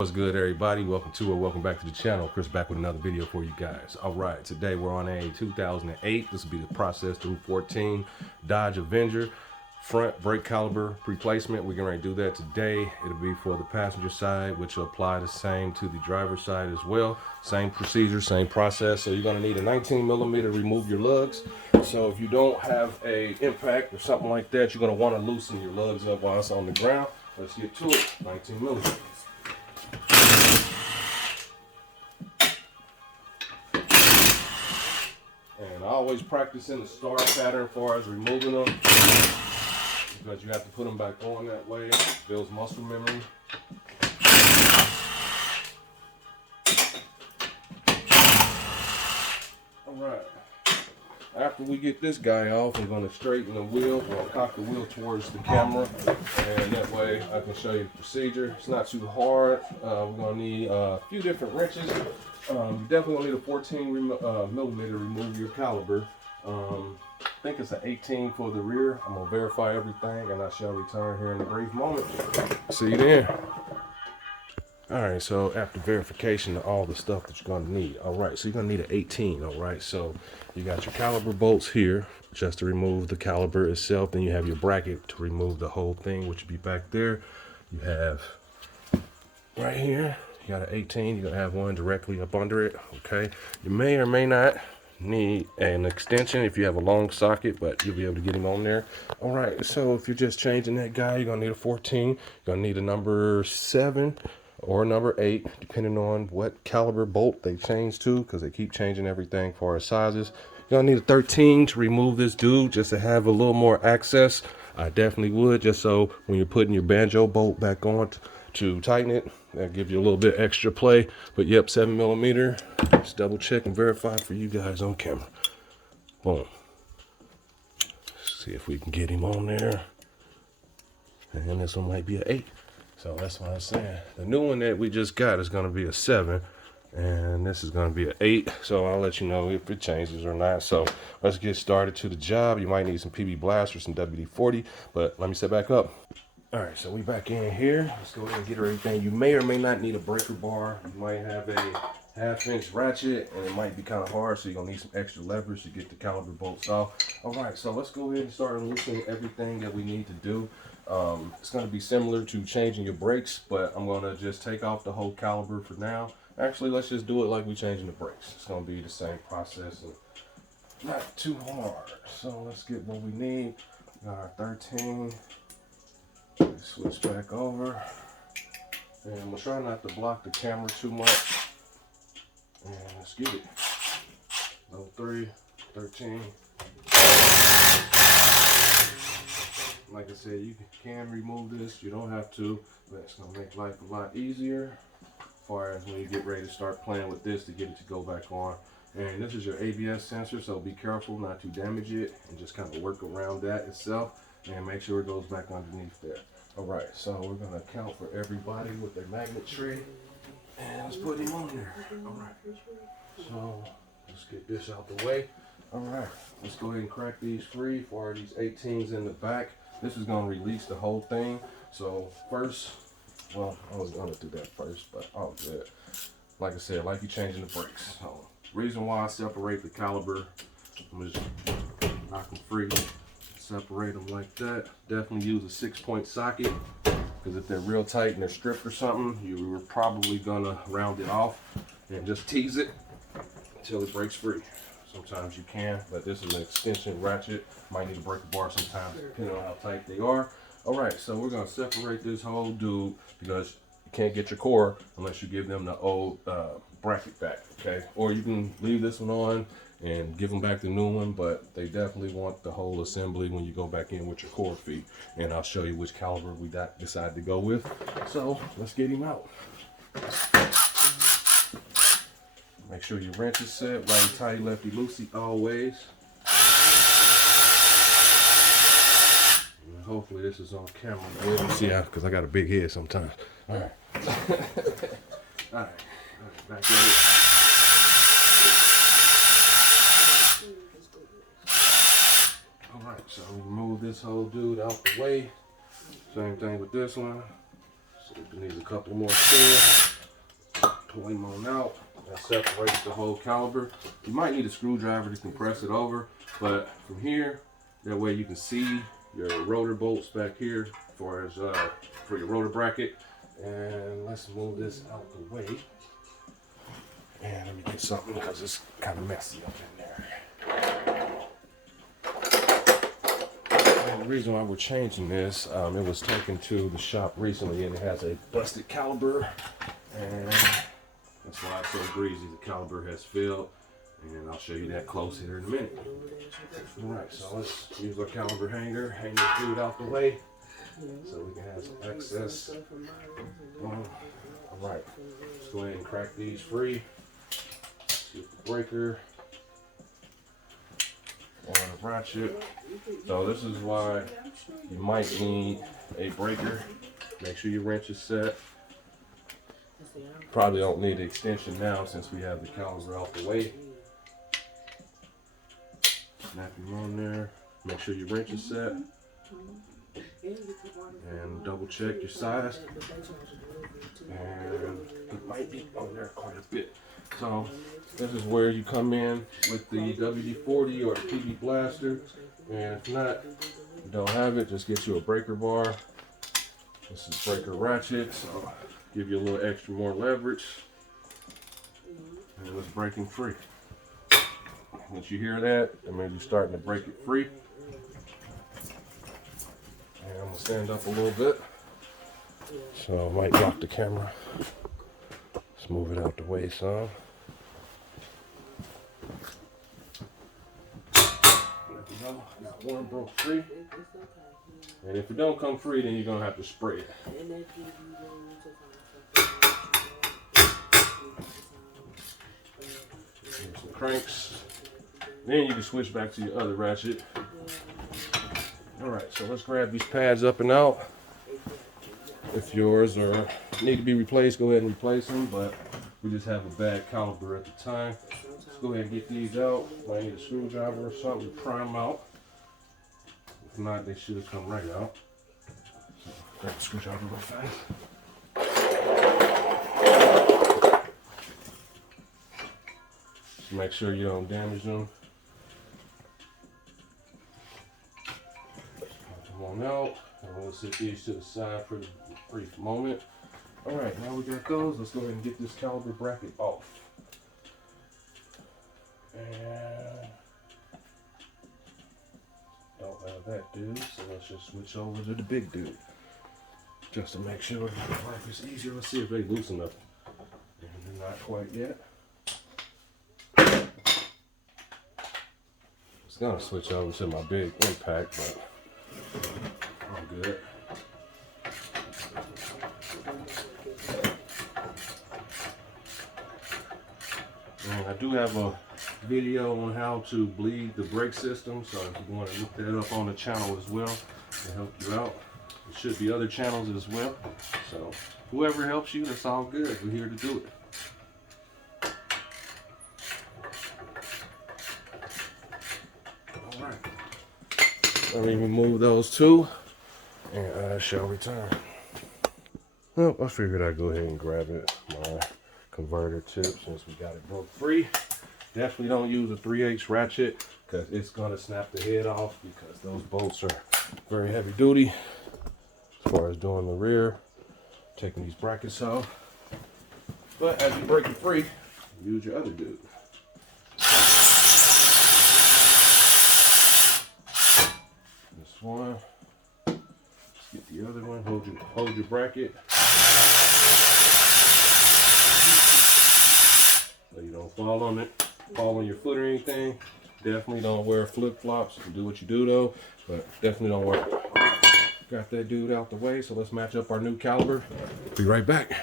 What's good, everybody? Welcome back to the channel. Chris back with another video for you guys. All right, today we're on a 2008. This will be the process through 14 Dodge Avenger front brake caliper replacement. We're going to do that today. It'll be for the passenger side, which will apply the same to the driver's side as well. Same procedure, same process. So you're going to need a 19mm to remove your lugs. So if you don't have a impact or something like that, you're going to want to loosen your lugs up while it's on the ground. Let's get to it. 19mm. And I always practice in the star pattern as far as removing them, because you have to put them back on that way. It builds muscle memory. Alright, after we get this guy off, I'm going to straighten the wheel, or cock the wheel towards the camera, and that way I can show you the procedure. It's not too hard. We're going to need a few different wrenches. You definitely will need a 14mm to remove your caliper. I think it's an 18 for the rear. I'm going to verify everything and I shall return here in a brief moment. See you then. Alright, so after verification of all the stuff that you're going to need. Alright, so you're going to need an 18. Alright, so you got your caliper bolts here just to remove the caliper itself. Then you have your bracket to remove the whole thing, which will be back there. You have right here. You got an 18, you're going to have one directly up under it, okay? You may or may not need an extension if you have a long socket, but you'll be able to get him on there. All right, so if you're just changing that guy, you're going to need a 14. You're going to need a number 7 or number 8, depending on what caliber bolt they change to, because they keep changing everything for our sizes. You're going to need a 13 to remove this dude, just to have a little more access. I definitely would, just so when you're putting your banjo bolt back on to tighten it, that gives you a little bit extra play. But yep, 7mm. Let's double check and verify for you guys on camera. Boom. See if we can get him on there. And this one might be an 8. So that's what I'm saying. The new one that we just got is going to be a 7. And this is going to be an 8. So I'll let you know if it changes or not. So let's get started to the job. You might need some PB Blast or some WD-40. But let me set back up. All right, so we back in here. Let's go ahead and get everything. You may or may not need a breaker bar. You might have a 1/2-inch ratchet, and it might be kind of hard, so you're gonna need some extra leverage to get the caliper bolts off. All right, so let's go ahead and start loosening everything that we need to do. It's gonna be similar to changing your brakes, but I'm gonna just take off the whole caliper for now. Actually, let's just do it like we're changing the brakes. It's gonna be the same process and not too hard. So let's get what we need. Got our 13. Switch back over, and I'm gonna try not to block the camera too much, and let's get it. Level 3, 13. Like I said, you can remove this, you don't have to, but it's gonna make life a lot easier as far as when you get ready to start playing with this to get it to go back on. And this is your ABS sensor, so be careful not to damage it and just kind of work around that itself and make sure it goes back underneath there. All right, so we're gonna account for everybody with their magnet tree, and let's put him on there. All right, so let's get this out the way. All right, let's go ahead and crack these free for these 18s in the back. This is gonna release the whole thing. So first, well, I was gonna do that first, but I'll do it. Like I said, like you're changing the brakes. So reason why I separate the caliper, I'm gonna just knock them free. Separate them like that. Definitely use a 6-point socket, because if they're real tight and they're stripped or something, you were probably gonna round it off and just tease it until it breaks free. Sometimes you can, but this is an extension ratchet. Might need to break a bar sometimes, depending on how tight they are. All right, so we're gonna separate this whole dude, because you can't get your core unless you give them the old bracket back, okay? Or you can leave this one on and give them back the new one, but they definitely want the whole assembly when you go back in with your core feet. And I'll show you which caliber we decide to go with. So let's get him out. Make sure your wrench is set, righty tighty, lefty loosey always. And hopefully this is on camera. Let me see, because I got a big head sometimes. All right. All right, back at it. Alright, so remove this whole dude out the way. Same thing with this one. So it needs a couple more screws. him on out. That separates the whole caliper. You might need a screwdriver to compress it over, but from here, that way you can see your rotor bolts back here for your rotor bracket. And let's move this out the way. And let me get something because it's kind of messy up in there. And the reason why we're changing this, it was taken to the shop recently and it has a busted caliper. And that's why it's so greasy. The caliper has failed. And I'll show you that close here in a minute. Alright, so let's use our caliper hanger, hang this dude out the way so we can have some excess. Alright, let's go ahead and crack these free. Get the breaker on the ratchet. So this is why you might need a breaker. Make sure your wrench is set. Probably don't need the extension now since we have the caliper out the way. Snap him on there. Make sure your wrench is set. And double check your size. And it might be on there quite a bit. So this is where you come in with the WD-40 or the PB Blaster. And if not, you don't have it, just get you a breaker bar. This is breaker ratchet, so give you a little extra more leverage. And it's breaking free. Once you hear that, that means you're starting to break it free. And I'm gonna stand up a little bit. So I might block the camera. Let's move it out the way some. There we go. Got one broke free. And if it don't come free, then you're gonna have to spray it. Here's the cranks. Then you can switch back to your other ratchet. Alright, so let's grab these pads up and out. If yours need to be replaced, go ahead and replace them, but we just have a bad caliper at the time. Let's go ahead and get these out. Might need a screwdriver or something to pry them out. If not, they should have come right out. So grab the screwdriver real fast. Just make sure you don't damage them. On out, and we'll set these to the side for a brief moment. Alright, now we got those. Let's go ahead and get this caliper bracket off. And don't have that dude, so let's just switch over to the big dude. Just to make sure life is easier. Let's see if they loosen up. And they're not quite yet. I was gonna switch over to my big impact, but I'm good. And I do have a video on how to bleed the brake system, so if you want to look that up on the channel as well to help you out. There should be other channels as well. So whoever helps you, that's all good. We're here to do it. Alright. Let me remove those two, and I shall return. Well, I figured I'd go ahead and grab it, my converter tip, since we got it broke free. Definitely don't use a 3/8 ratchet, because it's going to snap the head off, because those bolts are very heavy duty as far as doing the rear, taking these brackets off. But as you break it free, use your other dude. One. Let's get the other one. Hold your bracket so you don't fall on it, fall on your foot or anything. Definitely don't wear flip flops. You can do what you do though, but definitely don't wear it. Got that dude out the way, so let's match up our new caliper. Be right back.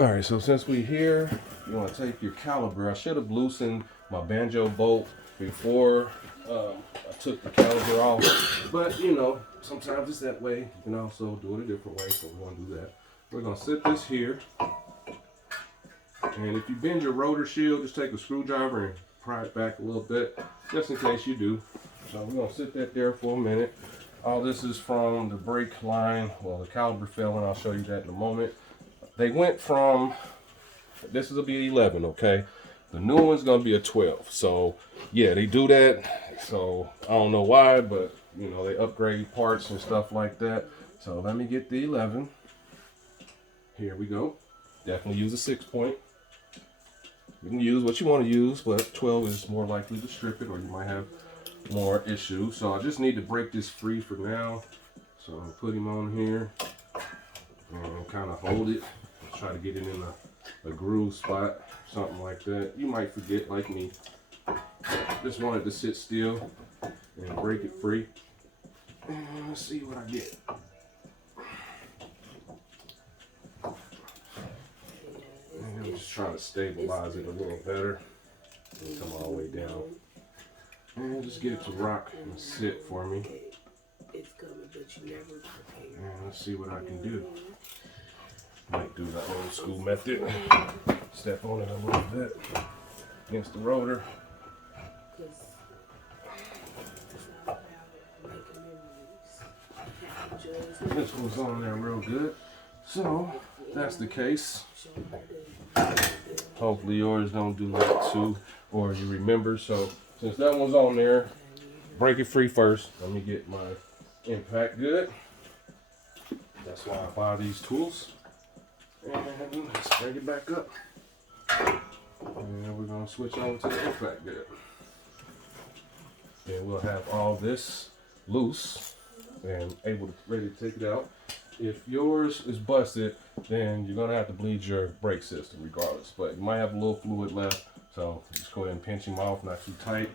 All right, so since we're here, you want to take your caliper. I should have loosened my banjo bolt before I took the caliper off, but you know, sometimes it's that way. You can also do it a different way, so we want to do that. We're going to set this here, and if you bend your rotor shield, just take a screwdriver and pry it back a little bit, just in case you do. So we're going to sit that there for a minute. All this is from the brake line. Well, the caliper fell, and I'll show you that in a moment. They went from This will be 11, okay? The new one's gonna be a 12. So yeah, they do that. So I don't know why, but you know, they upgrade parts and stuff like that. So let me get the 11. Here we go. Definitely use a 6-point. You can use what you want to use, but 12 is more likely to strip it, or you might have more issues. So I just need to break this free for now. So I'll put him on here and kind of hold it. Try to get it in a groove spot, something like that. You might forget, like me. Just wanted to sit still and break it free. And let's see what I get. And I'm just trying to stabilize it a little better and come all the way down. And just get it to rock and sit for me. And let's see what I can do. Might do the old school method. Step on it a little bit against the rotor. This one's on there real good. So, if that's the case. Hopefully yours don't do that too, or you remember. So, since that one's on there, break it free first. Let me get my impact good. That's why I buy these tools. And let's bring it back up. And we're going to switch over to the impact good. And we'll have all this loose and able to ready to take it out. If yours is busted, then you're going to have to bleed your brake system regardless. But you might have a little fluid left. So just go ahead and pinch him off, not too tight.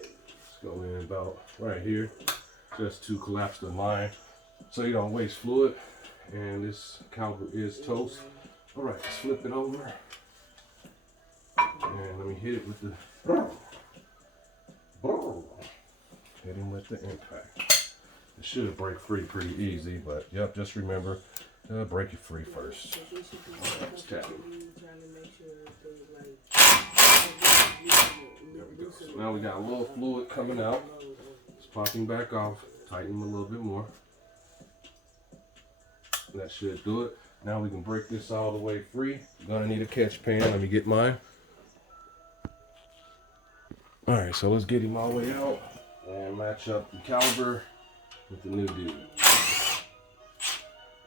Let's go in about right here, just to collapse the line so you don't waste fluid. And this caliper is toast. All right, let's flip it over. And let me hit it with the, hit him with the impact. It should break free pretty easy, but yep, just remember, break it free first. Let's tap it. There we go. So now we got a little fluid coming out. It's popping back off. Tighten him a little bit more. That should do it. Now we can break this all the way free. Gonna need a catch pan. Let me get mine. All right, so let's get him all the way out and match up the caliper with the new dude.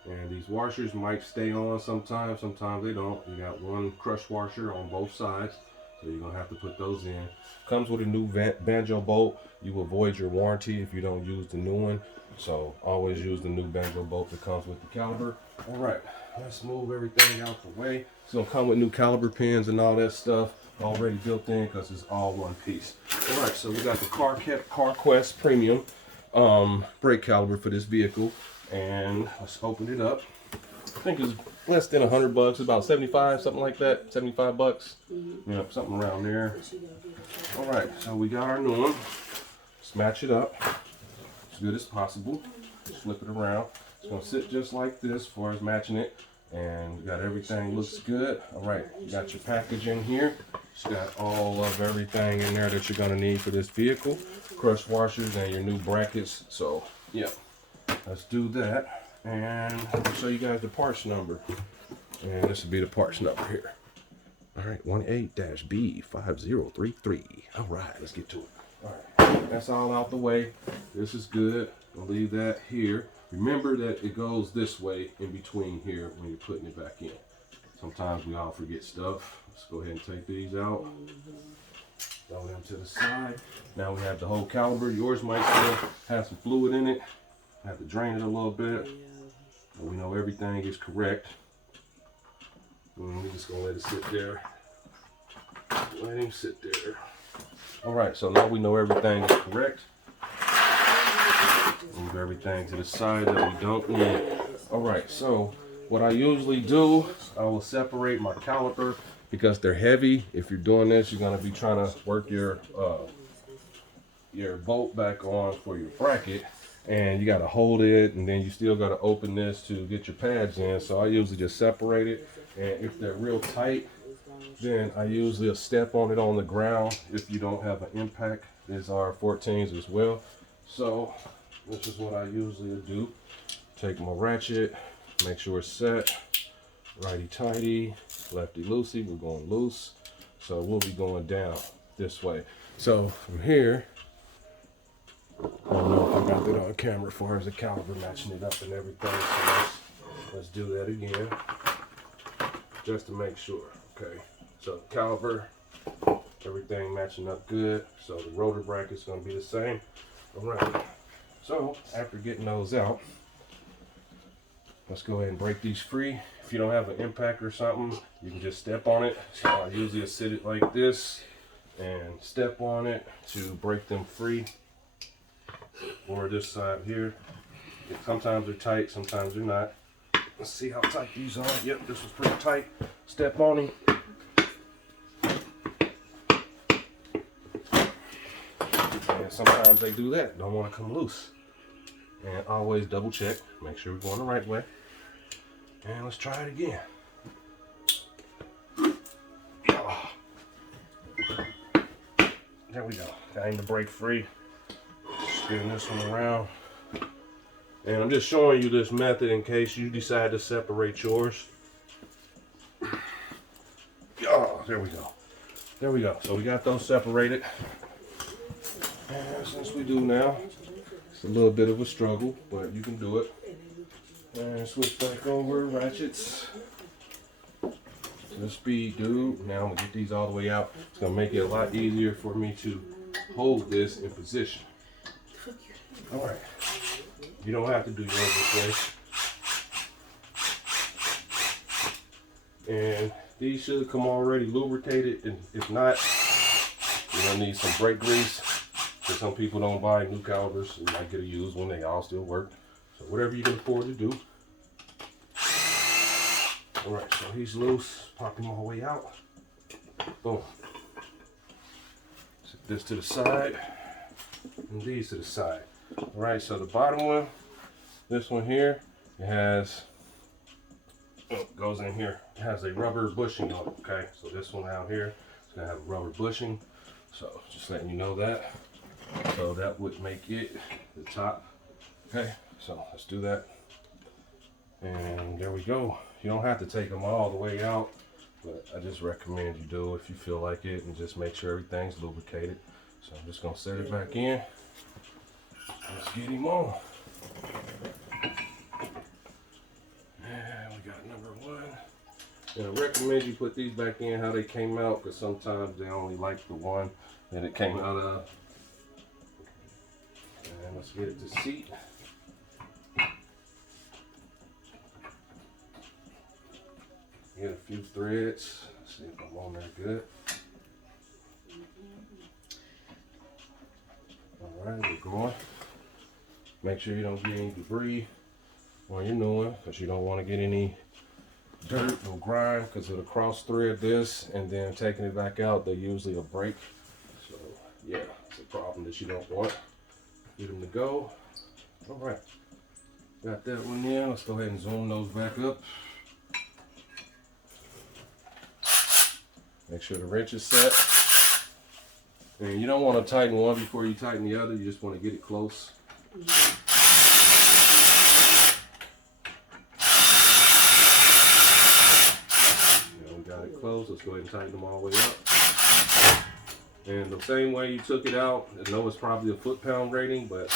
And these washers might stay on sometimes they don't. You got one crush washer on both sides, so you're gonna have to put those in. Comes with a new banjo bolt. You avoid your warranty if you don't use the new one. So always use the new banjo bolt that comes with the caliper. All right, let's move everything out the way. It's gonna come with new caliper pins and all that stuff already built in because it's all one piece. All right, so we got the CarQuest Premium brake caliper for this vehicle, and let's open it up. I think it's less than $100, about 75, something like that, 75 bucks. Yep, something around there. All right, so we got our new one. Let's match it up as good as possible. Flip it around. It's gonna sit just like this as far as matching it. And you got everything looks good. All right, you got your package in here. It's got all of everything in there that you're gonna need for this vehicle. Crush washers and your new brackets. So yeah, let's do that. And I'll show you guys the parts number. And this will be the parts number here. All right, 18-B5033. All right, let's get to it. All right, that's all out the way. This is good. I'll leave that here. Remember that it goes this way in between here when you're putting it back in. Sometimes we all forget stuff. Let's go ahead and take these out. Throw them to the side. Now we have the whole caliper. Yours might still have some fluid in it. Have to drain it a little bit. But we know everything is correct. And we're just gonna let it sit there. Let him sit there. All right, so now we know everything is correct. Move everything to the side that we don't need. All right, so what I usually do, I will separate my caliper because they're heavy. If you're doing this, you're gonna be trying to work your bolt back on for your bracket, and you gotta hold it, and then you still gotta open this to get your pads in. So I usually just separate it, and if they're real tight, then I usually step on it on the ground if you don't have an impact. There's R14s as well. So this is what I usually do. Take my ratchet, make sure it's set, righty-tighty, lefty-loosey. We're going loose. So we'll be going down this way. So from here, I don't know if I got that on camera as far as the caliper matching it up and everything. So let's do that again, just to make sure. Okay, so the caliper, everything matching up good. So the rotor bracket's gonna be the same. All right, so after getting those out, let's go ahead and break these free. If you don't have an impact or something, you can just step on it. So I usually sit it like this and step on it to break them free. Or this side here. Sometimes they're tight, sometimes they're not. Let's see how tight these are. Yep, this was pretty tight. Step on them. And sometimes they do that, don't want to come loose. And always double check, make sure we're going the right way. And let's try it again. There we go. Got the brake free. Spin this one around. And I'm just showing you this method in case you decide to separate yours. Oh, there we go. There we go. So we got those separated. And since we do now, it's a little bit of a struggle, but you can do it. And switch back over, ratchets. To the speed dude. Now I'm gonna get these all the way out. It's gonna make it a lot easier for me to hold this in position. All right. You don't have to do yours this way. And these should come already lubricated, and if not, you're gonna need some brake grease. Because some people don't buy new calipers, you might get a used one, they all still work. So whatever you can afford to do. All right, so he's loose. Pop him all the way out. Boom. Set this to the side, and these to the side. All right, so the bottom one, this one here, it has, goes in here. It has a rubber bushing on it, okay? So this one out here, it's gonna have a rubber bushing. So just letting you know that. So that would make it the top. Okay, so let's do that. And there we go. You don't have to take them all the way out, but I just recommend you do if you feel like it, and just make sure everything's lubricated. So I'm just gonna set it back in. Let's get him on. And we got number one. And I recommend you put these back in how they came out, because sometimes they only like the one that it came out of. And let's get it to seat. Get a few threads. Let's see if I'm on there good. Alright, we're going. Make sure you don't get any debris while you're new one, because you don't want to get any dirt or grime, because it'll cross thread this, and then taking it back out, they usually will break. So yeah, it's a problem that you don't want. Get them to go. Alright, got that one in. Let's go ahead and zoom those back up. Make sure the wrench is set. And you don't want to tighten one before you tighten the other. You just want to get it close. Yeah, we got it close. Let's go ahead and tighten them all the way up. And the same way you took it out, I know it's probably a foot-pound rating, but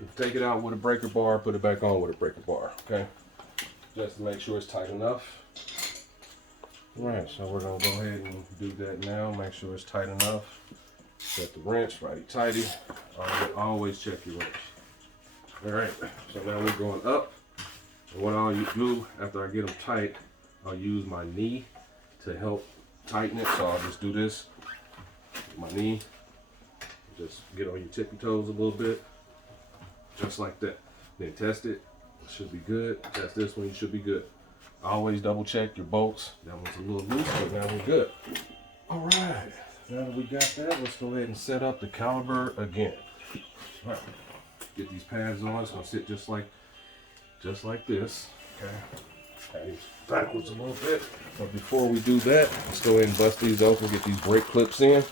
you take it out with a breaker bar, put it back on with a breaker bar, okay? Just to make sure it's tight enough. Right, so we're gonna go ahead and do that now. Make sure it's tight enough. Set the wrench, righty-tighty. Always check your wrench. All right, so now we're going up. And what I'll do after I get them tight, I'll use my knee to help tighten it. So I'll just do this with my knee. Just get on your tippy toes a little bit, just like that. Then test it. It should be good. Test this one, you should be good. Always double check your bolts. That one's a little loose, but now we're good. All right, now that we got that, let's go ahead and set up the caliper again. All right, get these pads on. It's gonna sit just like this. Okay, okay, backwards a little bit. But before we do that, let's go ahead and bust these open. Get these brake clips in,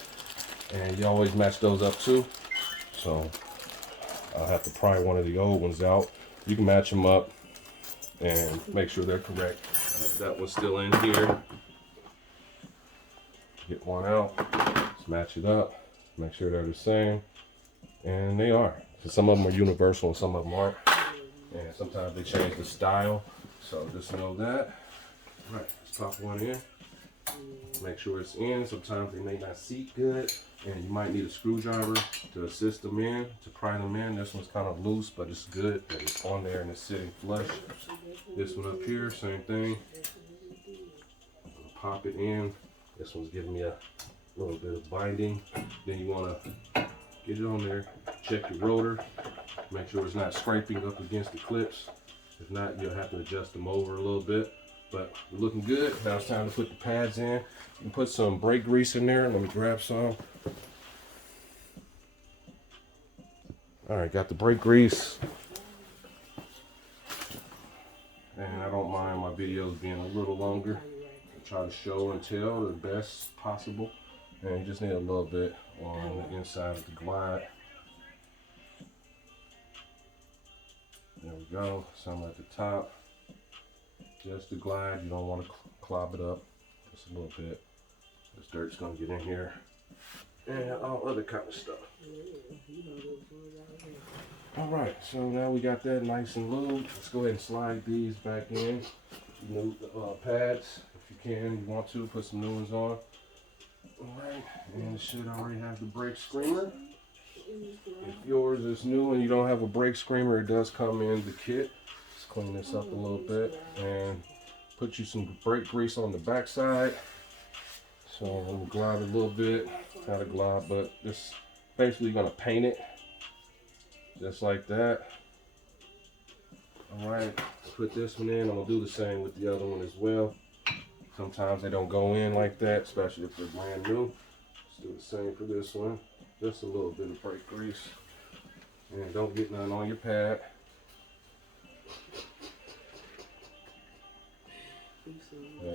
and you always match those up too. So I'll have to pry one of the old ones out. You can match them up and make sure they're correct. That one's still in here. Get one out, just match it up, make sure they're the same, and they are. So some of them are universal and some of them aren't, and sometimes they change the style, so just know that. All right, let's pop one in, make sure it's in. Sometimes they may not seat good, and you might need a screwdriver to assist them in, to pry them in. This one's kind of loose, but it's good that it's on there and it's sitting flush. This one up here, same thing. Pop it in. This one's giving me a little bit of binding. Then you want to get it on there, check your rotor, make sure it's not scraping up against the clips. If not, you'll have to adjust them over a little bit. But we're looking good. Now it's time to put the pads in. You can put some brake grease in there. Let me grab some. All right, got the brake grease. And I don't mind my videos being a little longer. Try to show and tell the best possible, and you just need a little bit on the inside of the glide. There we go, some at the top, just the glide. You don't want to clog it up, just a little bit. This dirt's gonna get in here, and all other kind of stuff. All right, so now we got that nice and lubed. Let's go ahead and slide these back in. Remove the pads. If you can, you want to, put some new ones on. Alright, and it should already have the brake screamer. If yours is new and you don't have a brake screamer, it does come in the kit. Let's clean this up a little bit and put you some brake grease on the back side. So I'm going to glide a little bit, not a glide, but just basically going to paint it just like that. Alright, put this one in. I'm going to do the same with the other one as well. Sometimes they don't go in like that, especially if they're brand new. Let's do the same for this one. Just a little bit of brake grease. And don't get none on your pad.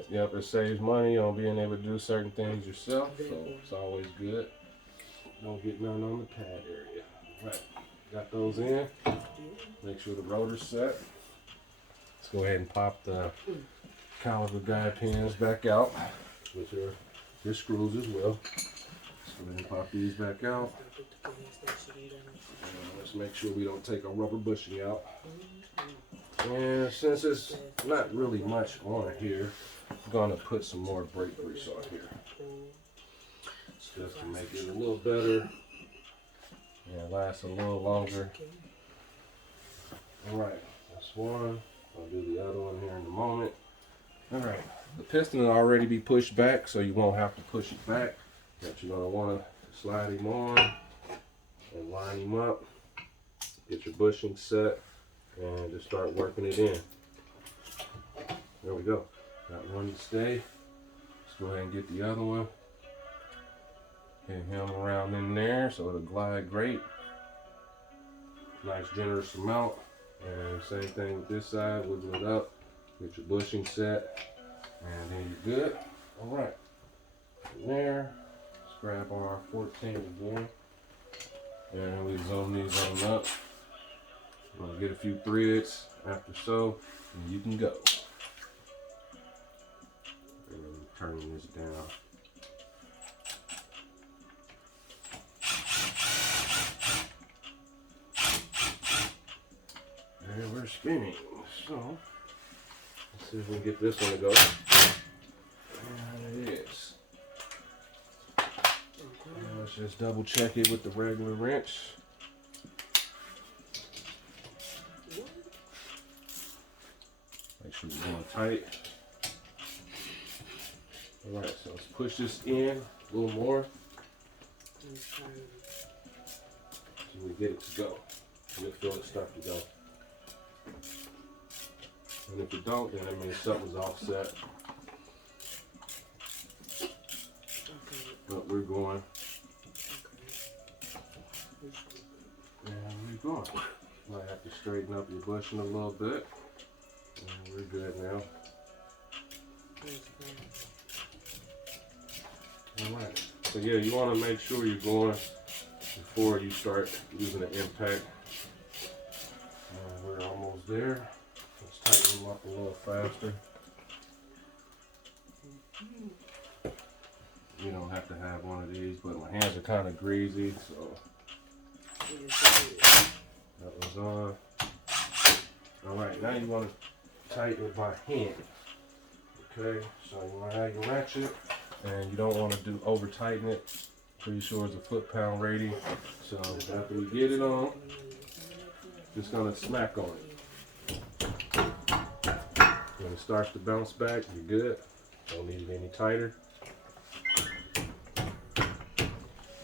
Yep, it saves money on being able to do certain things yourself, so it's always good. Don't get none on the pad area. Right, got those in. Make sure the rotor's set. Let's go ahead and pop the Caliper guide pins back out, which are your screws as well. Let's go ahead and pop these back out. And let's make sure we don't take our rubber bushing out. And since it's not really much on here, I'm going to put some more brake grease on here. Just to make it a little better and last a little longer. Alright, that's one. I'll do the other one here in a moment. Alright, the piston will already be pushed back, so you won't have to push it back. But you're going to want to slide him on and line him up. Get your bushing set and just start working it in. There we go. Got one to stay. Let's go ahead and get the other one. Get him around in there so it'll glide great. Nice generous amount. And same thing with this side, wiggle it up. Get your bushing set, and then you're good. All right, from there, let's grab our 14 again, and we zone these on up. I'm gonna get a few threads after so, and you can go. And I'm turning this down. And we're spinning, so. Let's see if we can get this one to go. And it is. And let's just double check it with the regular wrench. Make sure it's going tight. Alright, so let's push this in a little more. So we get it to go. You'll feel it start to go. And if you don't, then that means something's offset. But we're going. And we're going. Might have to straighten up your bushing a little bit. And we're good now. Alright. So yeah, you want to make sure you're going before you start using the impact. We're almost there. Let's tighten them up a little faster. You don't have to have one of these, but my hands are kind of greasy, so that was on. All right, now you want to tighten it by hand. Okay, so you want to have your ratchet, and you don't want to over tighten it. Pretty sure it's a foot-pound rating. So after you get it on, just gonna smack on it. When it starts to bounce back, you're good. Don't need it any tighter.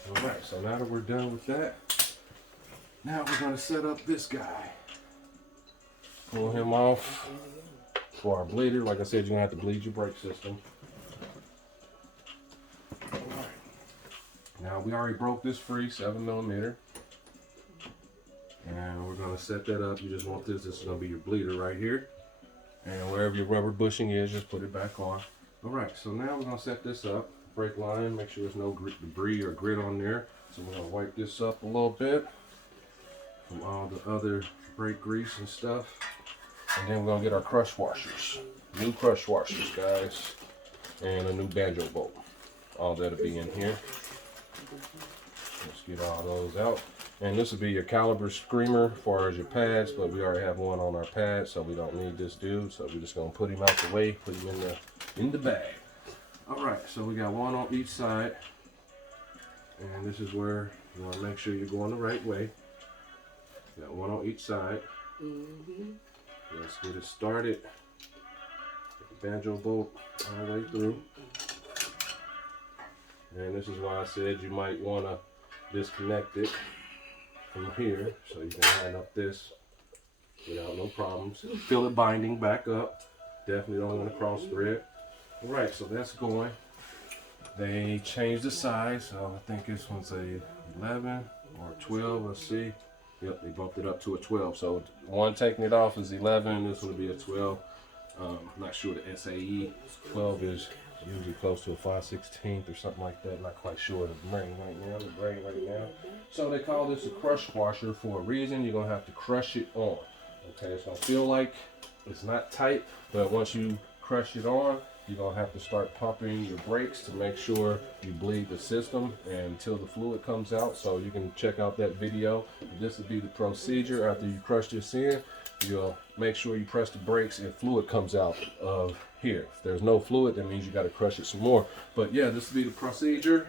All right, so now that we're done with that, now we're gonna set up this guy. Pull him off for our bleeder. Like I said, you're gonna have to bleed your brake system. All right. Now we already broke this free, 7mm. And we're gonna set that up. You just want this is gonna be your bleeder right here. And wherever your rubber bushing is, just put it back on. All right, so now we're gonna set this up. Brake line, make sure there's no debris or grit on there. So we're gonna wipe this up a little bit from all the other brake grease and stuff. And then we're gonna get our crush washers. New crush washers, guys. And a new banjo bolt. All that'll be in here. Let's get all those out. And this will be your Caliper screamer as far as your pads, but we already have one on our pad, so we don't need this dude. So we're just gonna put him out the way, put him in the bag. All right, so we got one on each side. And this is where you wanna make sure you're going the right way. Got one on each side. Let's get it started. Get the banjo bolt all the way through. And this is why I said you might want to disconnect it from here so you can line up this without no problems. Feel it binding back up. Definitely don't want to cross thread. All right, so that's going. They changed the size, so I think this one's a 11 or 12. Let's see. Yep, they bumped it up to a 12. So one taking it off is 11. This will be a 12. I'm not sure the SAE 12 is usually close to a 5/16 or something like that. Not quite sure the brain right now. So they call this a crush washer for a reason. You're gonna have to crush it on. Okay, it's gonna feel like it's not tight, but once you crush it on, you're gonna have to start pumping your brakes to make sure you bleed the system and until the fluid comes out. So you can check out that video. This will be the procedure. After you crush this in, you'll make sure you press the brakes and fluid comes out of here. If there's no fluid, that means you got to crush it some more. But yeah, this will be the procedure.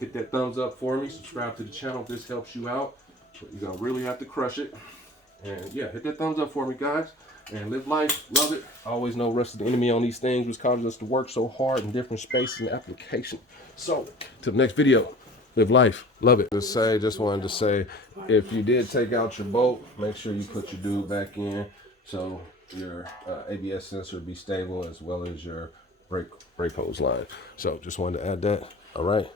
Hit that thumbs up for me. Subscribe to the channel if this helps you out. But you're gonna really have to crush it. And yeah, hit that thumbs up for me, guys. And live life, love it. I always know rest of the enemy on these things, which causes us to work so hard in different spaces and application. So, to the next video, live life, love it. Just wanted to say, if you did take out your bolt, make sure you put your dude back in so your ABS sensor be stable as well as your brake hose line. So, just wanted to add that. All right.